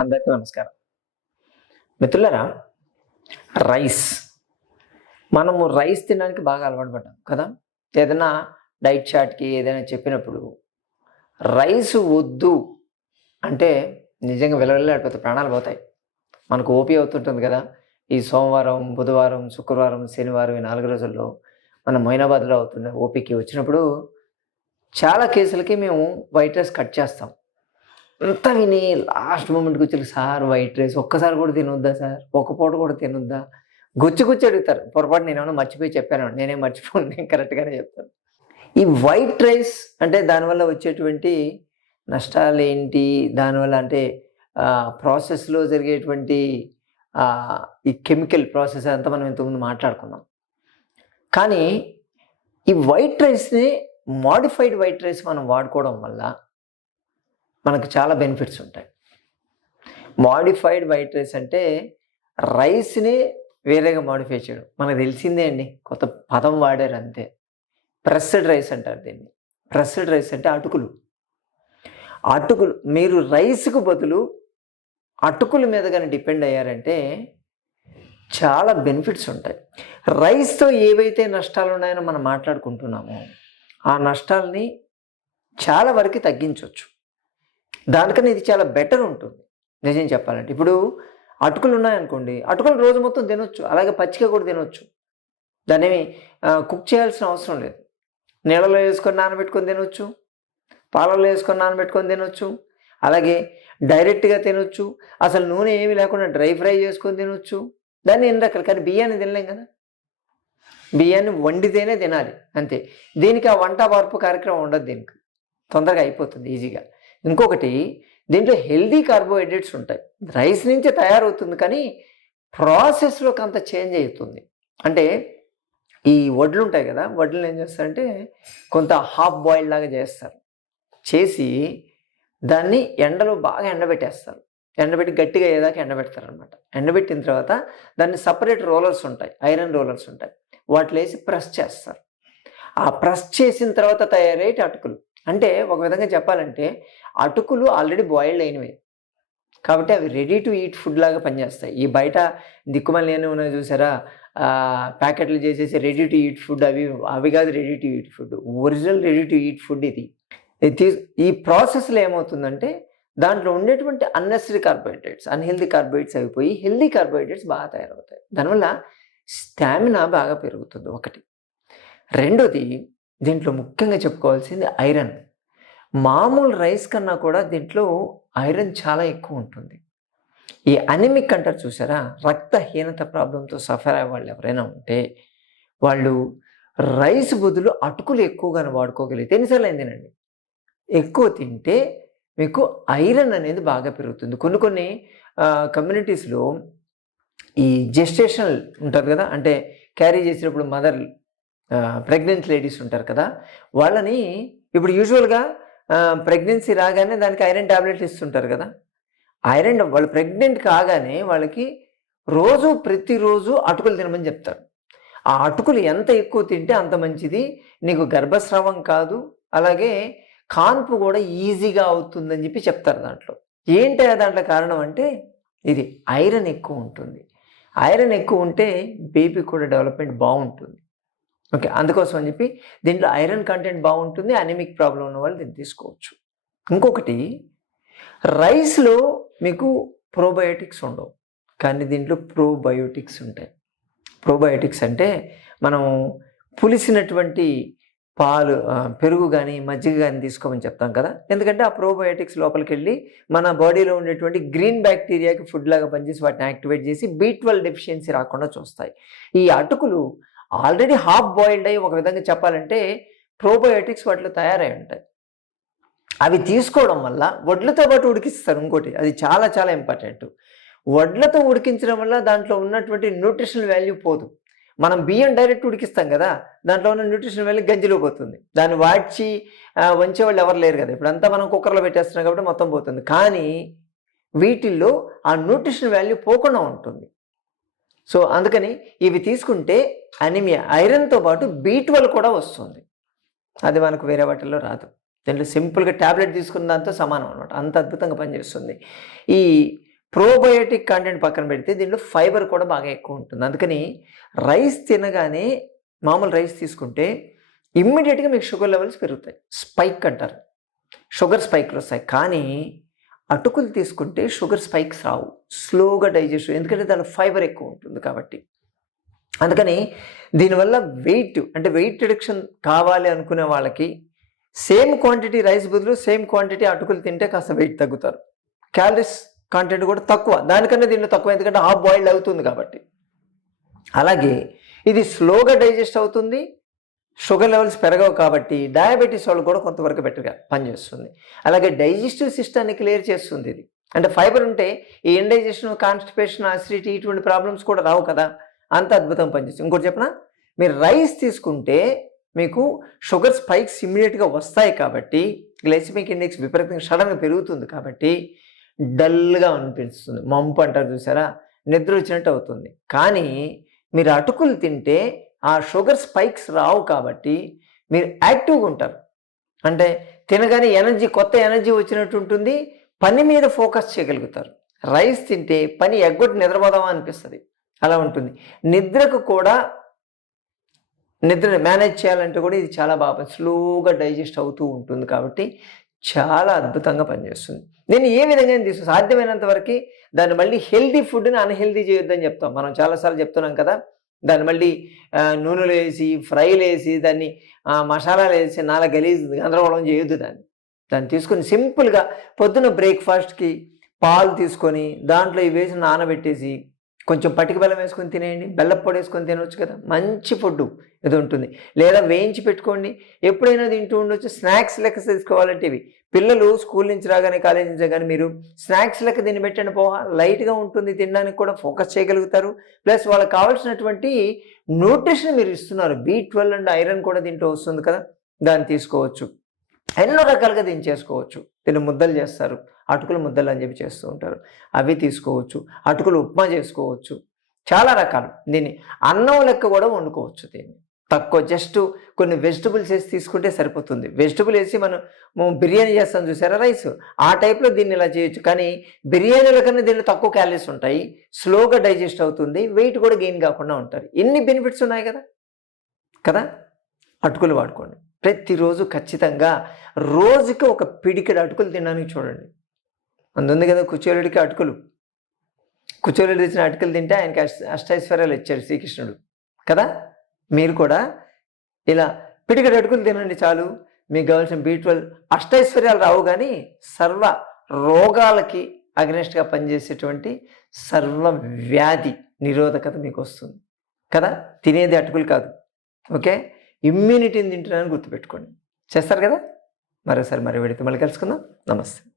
అందరికీ నమస్కారం. మిత్రులరా రైస్. మనము రైస్ తినడానికి బాగా అలవాటు పడ్డాం కదా? ఏదైనా డైట్ చార్ట్కి ఏదైనా చెప్పినప్పుడు రైస్ వద్దు అంటే నిజంగా విలవిల్లాడిపోతాయి ప్రాణాలు పోతాయి. మనకు ఓపీ అవుతుంటుంది కదా? ఈ సోమవారం బుధవారం శుక్రవారం శనివారం ఈ నాలుగు రోజుల్లో మన మొయినాబాద్లో అవుతున్న ఓపీకి వచ్చినప్పుడు చాలా కేసులకి మేము వైట్ రైస్ కట్ చేస్తాం. అంతా విని లాస్ట్ మూమెంట్కి వచ్చి సార్ వైట్ రైస్ ఒక్కసారి కూడా తినొద్దా సార్? ఒక్క పూట కూడా తినొద్దా? గుచ్చి గుచ్చి అడుగుతారు. పొరపాటు నేను ఏమైనా మర్చిపోయి చెప్పాను? నేనే మర్చిపోను నేను కరెక్ట్గానే చెప్తాను. ఈ వైట్ రైస్ అంటే దానివల్ల వచ్చేటువంటి నష్టాలు ఏంటి? దానివల్ల అంటే ప్రాసెస్లో జరిగేటువంటి ఈ కెమికల్ ప్రాసెస్ అంతా మనం ఇంతకుముందు మాట్లాడుకున్నాం. కానీ ఈ వైట్ రైస్ని మాడిఫైడ్ వైట్ రైస్ మనం వాడుకోవడం వల్ల మనకు చాలా బెనిఫిట్స్ ఉంటాయి. మాడిఫైడ్ వైట్ రైస్ అంటే రైస్ని వేరేగా మాడిఫై చేయడం. మనకు తెలిసిందే అండి కొత్త పదం వాడారు అంతే. ప్రెస్డ్ రైస్ అంటారు దీన్ని. ప్రెస్డ్ రైస్ అంటే అటుకులు. అటుకులు మీరు రైస్కు బదులు అటుకుల మీద కానీ డిపెండ్ అయ్యారంటే చాలా బెనిఫిట్స్ ఉంటాయి. రైస్తో ఏవైతే నష్టాలు ఉన్నాయో మనం మాట్లాడుకుంటున్నామో ఆ నష్టాలని చాలా వరకు తగ్గించవచ్చు దానికన్నా ఇది చాలా బెటర్ ఉంటుంది. నిజం చెప్పాలంటే. ఇప్పుడు అటుకులు ఉన్నాయనుకోండి అటుకులు రోజు మొత్తం తినొచ్చు అలాగే పచ్చిక కూడా తినొచ్చు. దాన్ని కుక్ చేయాల్సిన అవసరం లేదు. నీళ్ళలో వేసుకొని నానబెట్టుకొని తినొచ్చు పాలల్లో వేసుకొని నానబెట్టుకొని తినొచ్చు అలాగే డైరెక్ట్గా తినొచ్చు. అసలు నూనె ఏమి లేకుండా డ్రై ఫ్రై చేసుకొని తినొచ్చు. దాన్ని ఎన్ని రకాలు కానీ బియ్యాన్ని తినలేం కదా. బియ్యాన్ని వండితేనే తినాలి అంతే. దీనికి ఆ వంట వార్పు కార్యక్రమం ఉండదు దీనికి. తొందరగా అయిపోతుంది ఈజీగా. ఇంకొకటి దీంట్లో హెల్దీ కార్బోహైడ్రేట్స్ ఉంటాయి. రైస్ నుంచే తయారవుతుంది కానీ ప్రాసెస్లో కొంత చేంజ్ అవుతుంది. అంటే ఈ వడ్లు ఉంటాయి కదా వడ్లు ఏం చేస్తారంటే కొంత హాఫ్ బాయిల్ లాగా చేస్తారు. చేసి దాన్ని ఎండలో బాగా ఎండబెట్టేస్తారు. ఎండబెట్టి గట్టిగా అయ్యేదాకా ఎండబెడతారనమాట ఎండబెట్టిన తర్వాత దాన్ని సపరేట్ రోలర్స్ ఉంటాయి ఐరన్ రోలర్స్ ఉంటాయి. వాటిలో వేసి ప్రెస్ చేస్తారు. ఆ ప్రెస్ చేసిన తర్వాత తయారయ్యేటి అటుకులు. అంటే ఒక విధంగా చెప్పాలంటే అటుకులు ఆల్రెడీ బాయిల్డ్ అయినవి. కాబట్టి అవి రెడీ టు ఈట్ ఫుడ్ లాగా పనిచేస్తాయి. ఈ బయట దిక్కుమని అని ఉన్నాయి చూసారా? ప్యాకెట్లు చేసేసి రెడీ టు ఈట్ ఫుడ్ అవి అవి కాదు ready to eat food. Original ready to eat food ఇది. ఈ ప్రాసెస్లో ఏమవుతుందంటే దాంట్లో ఉండేటువంటి అన్నెసరీ కార్బోహైడ్రేట్స్ అన్హెల్దీ కార్బోహైడ్రేట్స్ అయిపోయి హెల్దీ కార్బోహైడ్రేట్స్ బాగా తయారవుతాయి. దానివల్ల స్టామినా బాగా పెరుగుతుంది ఒకటి. రెండోది దీంట్లో ముఖ్యంగా చెప్పుకోవాల్సింది ఐరన్ మామూలు రైస్ కన్నా కూడా దీంట్లో ఐరన్ చాలా ఎక్కువ ఉంటుంది. ఈ అనిమిక్ అంటారు చూసారా? రక్తహీనత ప్రాబ్లంతో సఫర్ అయ్యే వాళ్ళు ఎవరైనా ఉంటే వాళ్ళు రైస్ బదులు అటుకులు ఎక్కువగానే వాడుకోగలిగితే ఎన్నిసార్లు అయిందేనండి ఎక్కువ తింటే మీకు ఐరన్ అనేది బాగా పెరుగుతుంది. కొన్ని కొన్ని కమ్యూనిటీస్లో ఈ జెస్టేషనల్ ఉంటారు కదా అంటే క్యారీ చేసినప్పుడు మదర్ ప్రెగ్నెంట్ లేడీస్ ఉంటారు కదా వాళ్ళని ఇప్పుడు యూజువల్గా ప్రెగ్నెన్సీ రాగానే దానికి ఐరన్ ట్యాబ్లెట్ ఇస్తుంటారు కదా. ఐరన్ వాళ్ళు ప్రెగ్నెంట్ కాగానే వాళ్ళకి రోజు ప్రతిరోజు అటుకులు తినమని చెప్తారు. ఆ అటుకులు ఎంత ఎక్కువ తింటే అంత మంచిది నీకు గర్భస్రావం కాదు అలాగే కాన్పు కూడా ఈజీగా అవుతుందని చెప్పి చెప్తారు దాంట్లో. ఏంటి దాంట్లో కారణం అంటే ఇది ఐరన్ ఎక్కువ ఉంటుంది. ఐరన్ ఎక్కువ ఉంటే బేబీ కూడా డెవలప్మెంట్ బాగుంటుంది. ఓకే అందుకోసం అని చెప్పి దీంట్లో ఐరన్ కంటెంట్ బాగుంటుంది అనిమిక్ ప్రాబ్లం ఉన్న వాళ్ళు దీన్ని తీసుకోవచ్చు. ఇంకొకటి రైస్లో మీకు ప్రోబయోటిక్స్ ఉండవు. కానీ దీంట్లో ప్రోబయోటిక్స్ ఉంటాయి. ప్రోబయోటిక్స్ అంటే మనం పులిసినటువంటి పాలు పెరుగు కానీ మజ్జిగ కానీ తీసుకోమని చెప్తాం కదా. ఎందుకంటే ఆ ప్రోబయోటిక్స్ లోపలికి వెళ్ళి మన బాడీలో ఉండేటువంటి గ్రీన్ బ్యాక్టీరియాకి ఫుడ్ లాగా పనిచేసి వాటిని యాక్టివేట్ చేసి బీ ట్వెల్వ్ డెఫిషియన్సీ రాకుండా చూస్తాయి. ఈ అటుకులు ఆల్రెడీ హాఫ్ బాయిల్డ్ అయ్యి ఒక విధంగా చెప్పాలంటే ప్రోబయోటిక్స్ వాటిలో తయారై ఉంటాయి. అవి తీసుకోవడం వల్ల వడ్లతో పాటు ఉడికిస్తారు ఇంకోటి అది చాలా చాలా ఇంపార్టెంట్ వడ్లతో ఉడికించడం వల్ల దాంట్లో ఉన్నటువంటి న్యూట్రిషనల్ వాల్యూ పోదు. మనం బియ్యం డైరెక్ట్ ఉడికిస్తాం కదా దాంట్లో ఉన్న న్యూట్రిషన్ వెళ్ళి గంజిలో పోతుంది. దాన్ని వాడ్చి వంచేవాళ్ళు ఎవరు లేరు కదా. ఇప్పుడంతా మనం కుక్కర్లో పెట్టేస్తున్నాం కాబట్టి మొత్తం పోతుంది. కానీ వీటిల్లో ఆ న్యూట్రిషన్ వాల్యూ పోకుండా ఉంటుంది. సో అందుకని ఇవి తీసుకుంటే అనిమియా ఐరన్తో పాటు బీట్వల్ కూడా వస్తుంది. అది మనకు వేరే వాటిల్లో రాదు. దీంట్లో సింపుల్గా ట్యాబ్లెట్ తీసుకున్న దాంతో సమానం అనమాట అంత అద్భుతంగా పనిచేస్తుంది. ఈ ప్రోబయోటిక్ కంటెంట్ పక్కన పెడితే దీంట్లో ఫైబర్ కూడా బాగా ఎక్కువ ఉంటుంది. అందుకని రైస్ తినగానే మామూలు రైస్ తీసుకుంటే ఇమ్మీడియట్గా మీకు షుగర్ లెవెల్స్ పెరుగుతాయి. స్పైక్ అంటారు. షుగర్ స్పైక్లు వస్తాయి. కానీ అటుకులు తీసుకుంటే షుగర్ స్పైక్స్ రావు. స్లోగా డైజెషన్ ఎందుకంటే దానిలో ఫైబర్ ఎక్కువ ఉంటుంది కాబట్టి. అందుకని దీనివల్ల వెయిట్ అంటే వెయిట్ రిడక్షన్ కావాలి అనుకునే వాళ్ళకి సేమ్ క్వాంటిటీ రైస్ బదులు సేమ్ క్వాంటిటీ అటుకులు తింటే కాస్త వెయిట్ తగ్గుతారు. క్యాలరీస్ కంటెంట్ కూడా తక్కువ. దానికన్నా దీంట్లో తక్కువ. ఎందుకంటే హాఫ్ బాయిల్డ్ అవుతుంది కాబట్టి. అలాగే ఇది స్లోగా డైజెస్ట్ అవుతుంది. షుగర్ లెవెల్స్ పెరగవు కాబట్టి డయాబెటీస్ వాళ్ళు కూడా కొంతవరకు బెటర్గా పనిచేస్తుంది. అలాగే డైజెస్టివ్ సిస్టాన్ని క్లియర్ చేస్తుంది ఇది. అంటే ఫైబర్ ఉంటే ఈ ఇండైజెషన్ కాన్స్టిపేషన్ అసిడిటీ ఇటువంటి ప్రాబ్లమ్స్ కూడా రావు కదా. అంత అద్భుతం పనిచేస్తుంది. ఇంకోటి చెప్పనా? మీరు రైస్ తీసుకుంటే మీకు షుగర్ స్పైక్స్ ఇమ్మీడియట్గా వస్తాయి కాబట్టి గ్లైసిమిక్ ఇండెక్స్ విపరీతంగా సడన్గా పెరుగుతుంది కాబట్టి డల్గా అనిపిస్తుంది. మంపు అంటారు చూసారా? నిద్ర వచ్చినట్టు అవుతుంది. కానీ మీరు అటుకులు తింటే ఆ షుగర్ స్పైక్స్ రావు కాబట్టి మీరు యాక్టివ్గా ఉంటారు. అంటే తినగానే ఎనర్జీ కొత్త ఎనర్జీ వచ్చినట్టు ఉంటుంది. పని మీద ఫోకస్ చేయగలుగుతారు. రైస్ తింటే పని ఎగ్గొట్టి నిద్రపోదామా అనిపిస్తుంది. అలా ఉంటుంది. నిద్రకు కూడా నిద్ర మేనేజ్ చేయాలంటే కూడా ఇది చాలా బాగా స్లోగా డైజెస్ట్ అవుతూ ఉంటుంది కాబట్టి చాలా అద్భుతంగా పనిచేస్తుంది. నేను ఏ విధంగా తీసు సాధ్యమైనంత వరకు దాన్ని మళ్ళీ హెల్దీ ఫుడ్ని అన్హెల్దీ చేయొద్దని చెప్తాం. మనం చాలాసార్లు చెప్తున్నాం కదా దాన్ని మళ్ళీ నూనెలు వేసి ఫ్రైలు వేసి దాన్ని మసాలాలు వేసి నాలుగు గలీజ్ గందరగోళం చేయొద్దు దాన్ని. దాన్ని తీసుకొని సింపుల్గా పొద్దున బ్రేక్ఫాస్ట్కి పాలు తీసుకొని దాంట్లో ఇవి వేసి నానబెట్టేసి కొంచెం పటిక బెల్లం వేసుకొని తినేయండి. బెల్లం పొడి వేసుకొని తినవచ్చు కదా. మంచి ఫుడ్ ఇది ఉంటుంది. లేదా వేయించి పెట్టుకోండి. ఎప్పుడైనా తింటూ ఉండొచ్చు. స్నాక్స్ లెక్క తీసుకోవాలంటే ఇవి పిల్లలు స్కూల్ నుంచి రాగానే కాలేజీ నుంచి రాగానే మీరు స్నాక్స్ లెక్క తిని పెట్టండి. పోహా లైట్గా ఉంటుంది. తినడానికి కూడా ఫోకస్ చేయగలుగుతారు. ప్లస్ వాళ్ళకి కావాల్సినటువంటి న్యూట్రిషన్ మీరు ఇస్తున్నారు. బీ ట్వెల్వ్ అండ్ ఐరన్ కూడా తింటూ వస్తుంది కదా. దాన్ని తీసుకోవచ్చు. ఎన్నో రకాలుగా దీన్ని చేసుకోవచ్చు. దీన్ని ముద్దలు చేస్తారు అటుకులు ముద్దలు అని చెప్పి చేస్తూ ఉంటారు. అవి తీసుకోవచ్చు అటుకులు ఉప్మా చేసుకోవచ్చు. చాలా రకాలు. దీన్ని అన్నం లెక్క కూడా వండుకోవచ్చు దీన్ని. తక్కువ జస్ట్ కొన్ని వెజిటబుల్స్ వేసి తీసుకుంటే సరిపోతుంది. వెజిటబుల్ వేసి మనం బిర్యానీ చేస్తాం చూసారా రైస్? ఆ టైప్లో దీన్ని ఇలా చేయొచ్చు. కానీ బిర్యానీల కన్నా దీనిలో తక్కువ క్యాలరీస్ ఉంటాయి. స్లోగా డైజెస్ట్ అవుతుంది. వెయిట్ కూడా గెయిన్ కాకుండా ఉంటారు. ఎన్ని బెనిఫిట్స్ ఉన్నాయి కదా? కదా? అటుకులు వాడుకోండి. ప్రతిరోజు ఖచ్చితంగా రోజుకి ఒక పిడికెడు అటుకులు తినడానికి చూడండి. అందుంది కదా కుచేలుడికి అటుకులు. కుచేలుడు తెచ్చిన అటుకులు తింటే ఆయనకి అష్టైశ్వర్యాలు ఇచ్చాడు శ్రీకృష్ణుడు. కదా? మీరు కూడా ఇలా పిడికెడు అటుకులు తినండి చాలు. మీకు కావాల్సిన బీ ట్వెల్వ్ అష్టైశ్వర్యాలు రావు కానీ సర్వ రోగాలకి అగ్నెస్ట్గా పనిచేసేటువంటి సర్వ వ్యాధి నిరోధకత మీకు వస్తుంది. కదా? తినేది అటుకులు కాదు. ఓకే? ఇమ్యూనిటీని తింటున్నానని గుర్తుపెట్టుకోండి. చేస్తారు కదా? మరోసారి మరో వెడితే మళ్ళీ కలుసుకుందాం. నమస్తే.